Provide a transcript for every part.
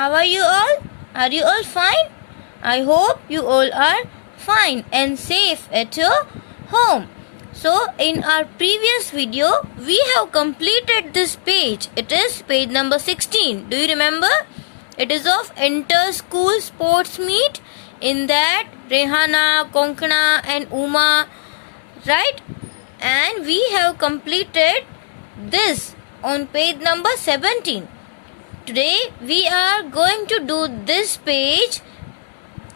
How are you all? Are you all fine? I hope you all are fine and safe at your home. So in our previous video, we have completed this page. It is page number 16. Do you remember? It is of inter-school sports meet. In that, Rehana, Konkana and Uma, right? And we have completed this on page number 17. Today we are going to do this page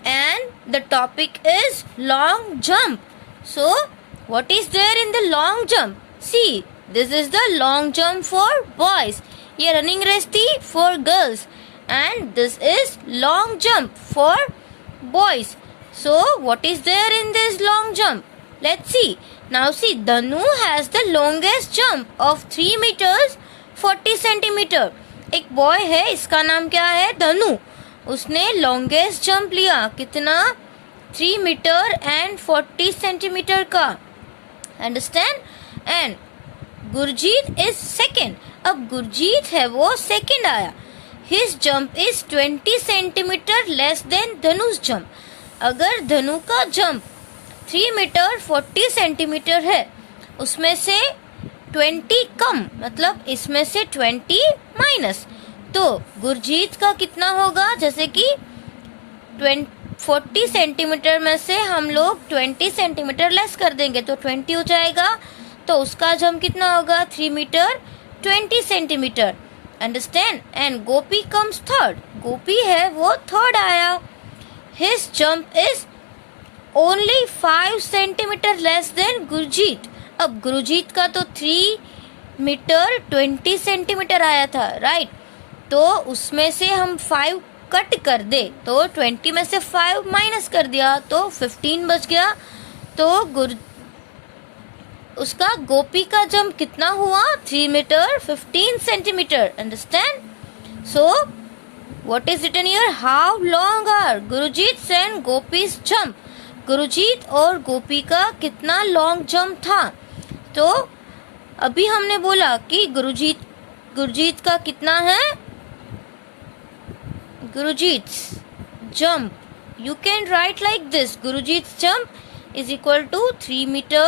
and the topic is long jump. So what is there in the long jump? See, this is the long jump for boys. ये running race थी for girls and this is long jump for boys. So what is there in this long jump? Let's see. Now see, Dhanu has the longest jump of 3 meters 40 centimeter. एक boy है, इसका नाम क्या है? धनु. उसने longest jump लिया. कितना? 3 मीटर एंड 40 सेंटीमीटर का. Understand? And Gurjeet is second. अब गुरजीत है वो सेकेंड आया. His jump is 20 centimetre less then Dhanush jump. अगर धनु का जंप 3 मीटर 40 सेंटीमीटर है, उसमें से 20 कम, मतलब इसमें से 20 माइनस, तो गुरजीत का कितना होगा? जैसे कि 40 सेंटीमीटर में से हम लोग 20 सेंटीमीटर लेस कर देंगे तो 20 हो जाएगा. तो उसका जंप कितना होगा? 3 metre 20 centimetre. Understand? And Gopi comes third. Gopi है वो थर्ड आया. His jump is only 5 centimetre less than Gurjeet. अब गुरजीत का तो 3 मीटर 20 सेंटीमीटर आया था, राइट? तो उसमें से हम 5 कट कर दे तो 20 में से 5 माइनस कर दिया तो 15 बच गया. तो उसका गोपी का जंप कितना हुआ? 3 metre 15 centimetre. Understand? So what is written here? How long are Gurjeet and Gopi's jump. Gurjeet और गोपी का कितना लॉन्ग जंप था? तो अभी हमने बोला कि गुरजीत का कितना है? Gurjeet jump, you can write like this. Gurujit's jump is equal to 3 meter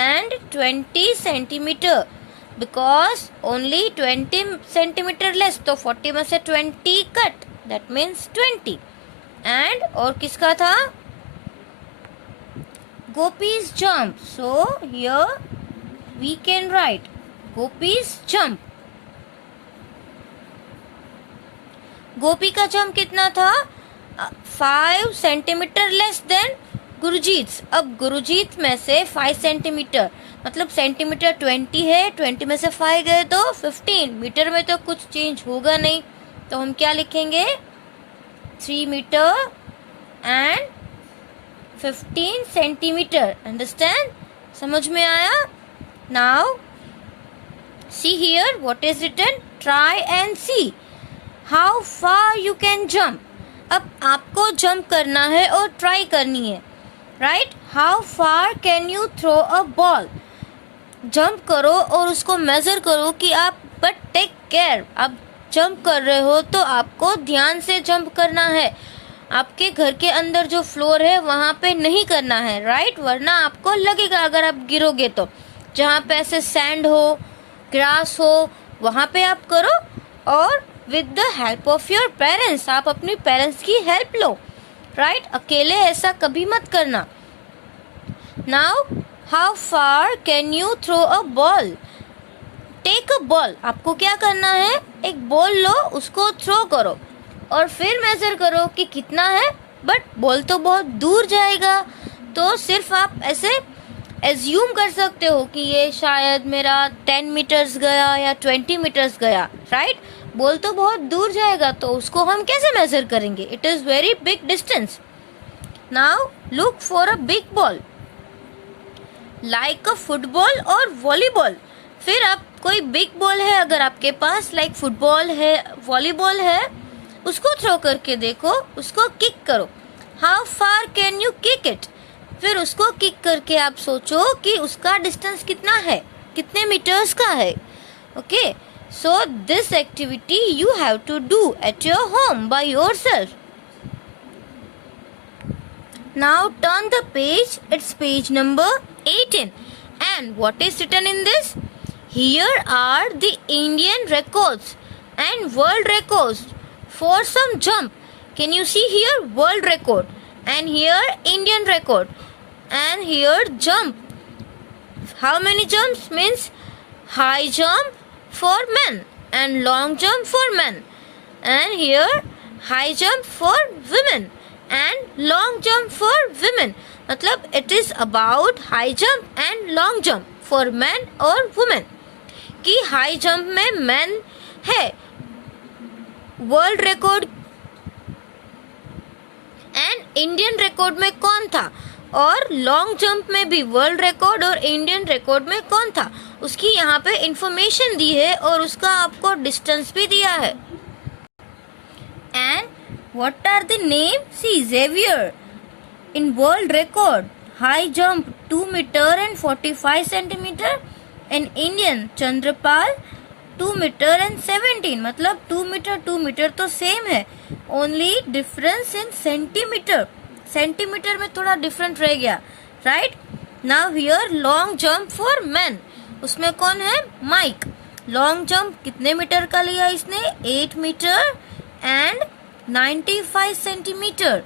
and 20 centimeter because only 20 centimeter less. तो 40 में से 20 कट, that means 20. and और किसका था? Gopi's jump. So here we can write Gopi's jump. गोपी का jump कितना था? 5 centimetre less than Gurjeet. अब गुरजीत में से 5 सेंटीमीटर, मतलब सेंटीमीटर 20 है, 20 में से 5 गए तो 15. मीटर में तो कुछ चेंज होगा नहीं, तो हम क्या लिखेंगे? 3 मीटर एंड 15 सेंटीमीटर. अंडरस्टैंड? समझ में आया? Now see here what is written. Try and see how far you can jump. अब आपको जंप करना है और ट्राई करनी है, right? How far can you throw a ball. Jump करो और उसको मेजर करो कि आप, बट टेक केयर, आप जंप कर रहे हो तो आपको ध्यान से जंप करना है. आपके घर के अंदर जो फ्लोर है वहाँ पे नहीं करना है, राइट? वरना आपको लगेगा अगर आप गिरोगे तो. जहाँ पे ऐसे सैंड हो, ग्रास हो, वहाँ पे आप करो और with the help of your parents. आप अपनी पेरेंट्स की हेल्प लो, राइट? अकेले ऐसा कभी मत करना. Now how far can you throw a ball. Take a ball. आपको क्या करना है? एक बॉल लो, उसको थ्रो करो और फिर मेजर करो कि कितना है. बट बॉल तो बहुत दूर जाएगा, तो सिर्फ आप ऐसे एज्यूम कर सकते हो कि ये शायद मेरा 10 मीटर्स गया या 20 मीटर्स गया, राइट? बॉल तो बहुत दूर जाएगा, तो उसको हम कैसे मेजर करेंगे? It is very big distance. Now look for a big ball like a football और वॉलीबॉल. फिर आप कोई बिग बॉल है अगर आपके पास, लाइक फुटबॉल है, वॉलीबॉल है, उसको थ्रो करके देखो, उसको किक करो. How far can you kick it. फिर उसको किक करके आप सोचो कि उसका डिस्टेंस कितना है, कितने मीटर्स का है. Okay, So this activity you have to do at your home by yourself. Now turn the page, it's page number 18. And what is written in this? Here are the Indian records and world records for some jump. Can you see here world record and here Indian record and here jump. How many jumps? Means high jump for men and long jump for men, and here high jump for women and long jump for women. मतलब it is about high jump and long jump for men और women. कि high jump में man है, world record and Indian record में कौन था, और long jump में भी वर्ल्ड रिकॉर्ड और इंडियन रिकॉर्ड में कौन था, उसकी यहाँ पे इंफॉर्मेशन दी है और उसका आपको डिस्टेंस भी दिया है. And what are the name? See Javier in world record high jump 2 metre and 45 centimetre and Indian Chandrapal 2 metre and 17. मतलब 2 मीटर तो सेम है, only difference in centimetre. Centimetre में थोड़ा डिफरेंट रह गया, right. Now here long jump for man, उसमें कौन है? माइक. लॉन्ग जंप कितने मीटर का लिया इसने? 8 मीटर एंड 95 सेंटीमीटर.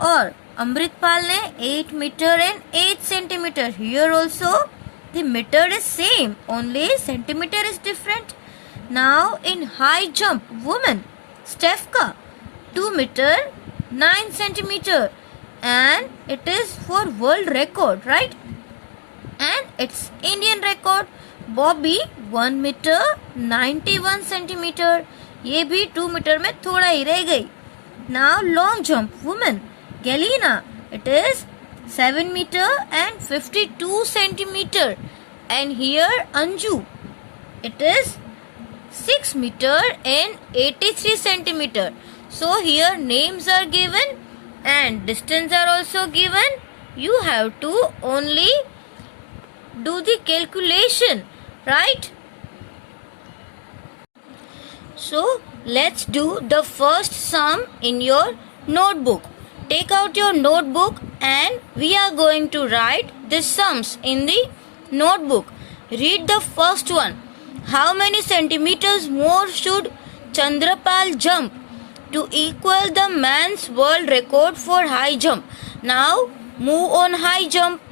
और अमृतपाल ने 8 metre and 8 centimetre. Here also the meter is same, only centimeter is different. Now in high jump woman Stefka 2 meter 9 centimeter and it is for world record, right? And it's Indian record. Bobby 1 meter 91 centimeter. ये भी 2 metre में थोड़ा ही रह गई. Now long jump woman Galina, it is 7 meter and 52 centimeter. And here Anju, it is 6 meter and 83 centimeter. So here names are given and distance are also given. You have to only do the calculation, right? So let's do the first sum in your notebook. Take out your notebook and we are going to write the sums in the notebook. Read the first one. How many centimeters more should Chandrapal jump to equal the man's world record for high jump? Now move on high jump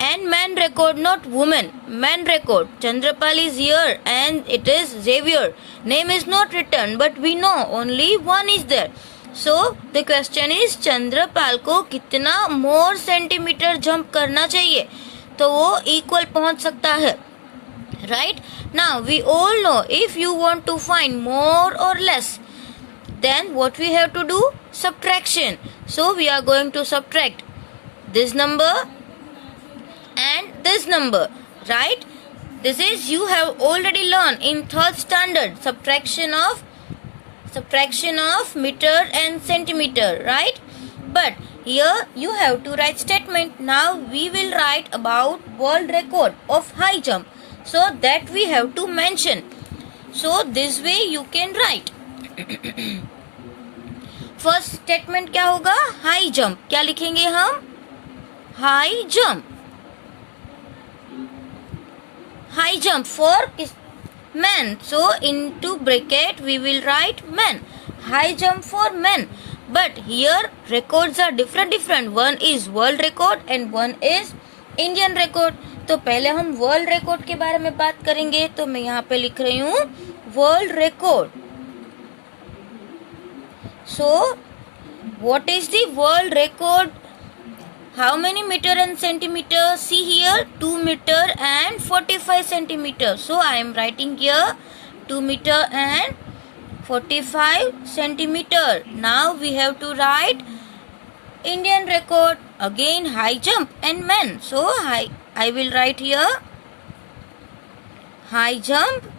and man record, not woman. Man record. Chandrapal is here and it is Xavier. Name is not written but we know only one is there. So the question is Chandrapal को कितना मोर centimetre jump करना चाहिए तो वो equal पहुंच सकता है, right. Now we all know if you want to find more और less then what we have to do? Subtraction. So we are going to subtract this number and this number, right. This is you have already learned in 3rd standard subtraction of meter and centimeter, right. But here you have to write statement. Now we will write about world record of high jump, so that we have to mention. So this way you can write. First statement क्या होगा? High jump. क्या लिखेंगे हम? High jump. High jump for men. So into bracket we will write men. High jump for men. But here records are different. One is world record and one is Indian record. तो पहले हम world record के बारे में बात करेंगे. तो मैं यहाँ पे लिख रही हूँ world record. So what is the world record? How many meter and centimeter? See here 2 meter and 45 centimeter. So I am writing here 2 meter and 45 centimeter. Now we have to write Indian record. Again high jump and men. So I will write here high jump.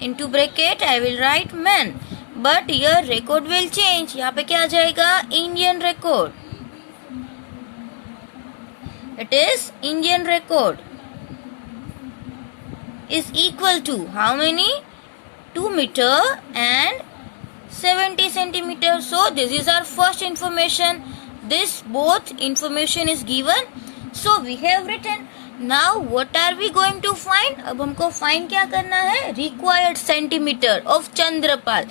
Into bracket I will write men. But here record will change. यहाँ पे क्या आ जाएगा? Indian record. It is Indian record is equal to how many? 2 meter and 70 centimeter. So this is our first information. This both information is given. So we have written. Now what are we going to find? अब हमको find क्या करना है? Required centimeter of Chandrapal.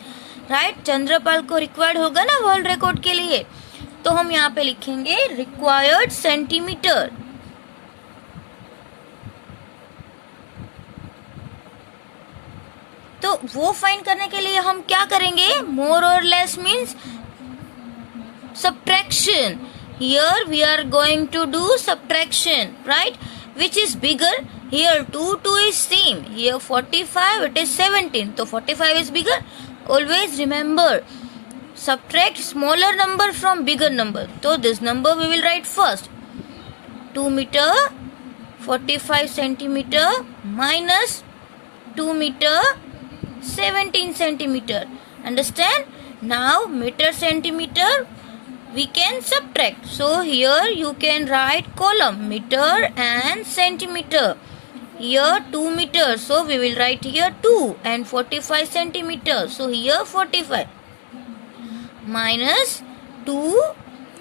Right? Chandrapal को required होगा ना world record के लिए. तो हम यहाँ पे लिखेंगे required centimeter. तो वो फाइंड करने के लिए हम क्या करेंगे? मोर और less means subtraction. Here we are going to do subtraction, right? Which is bigger? Here 2 is same. Here 45, it is 17. So 45 is bigger. Always remember, subtract smaller number from bigger number. So this number we will write first. 2 meter 45 centimeter minus 2 meter 17 centimeter. Understand? Now meter centimeter we can subtract. So here you can write column meter and centimeter. Here 2 meters. So we will write here 2 and 45 centimeters. So here 45 minus 2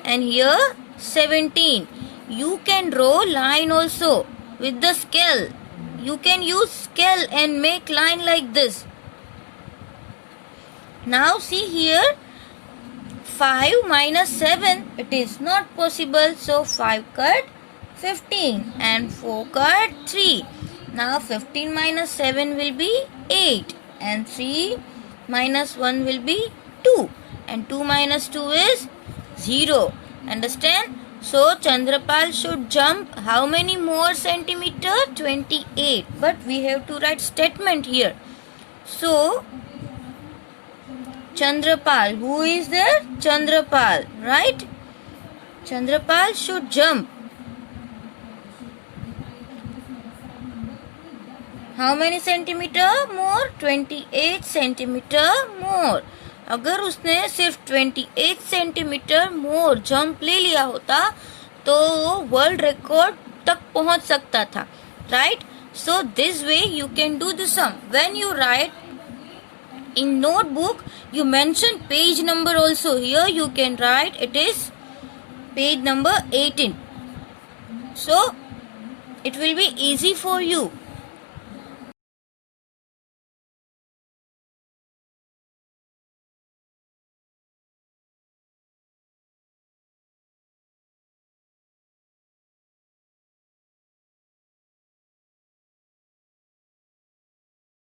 and here 17. You can draw line also with the scale. You can use scale and make line like this. Now see here 5 minus 7, it is not possible. So 5 cut 15 and 4 cut 3. Now 15 minus 7 will be 8 and 3 minus 1 will be 2 and 2 minus 2 is 0. Understand? So Chandrapal should jump how many more centimeter? 28. But we have to write statement here. So Chandrapal, who is there? Chandrapal, right? Chandrapal should jump how many centimeter more? 28 centimeter more. अगर उसने सिर्फ 28 centimetre मोर jump ले लिया होता तो world record तक पहुंच सकता था, right? So this way you can do the sum. When you write in notebook you mention page number also. Here you can write it is page number 18, so it will be easy for you.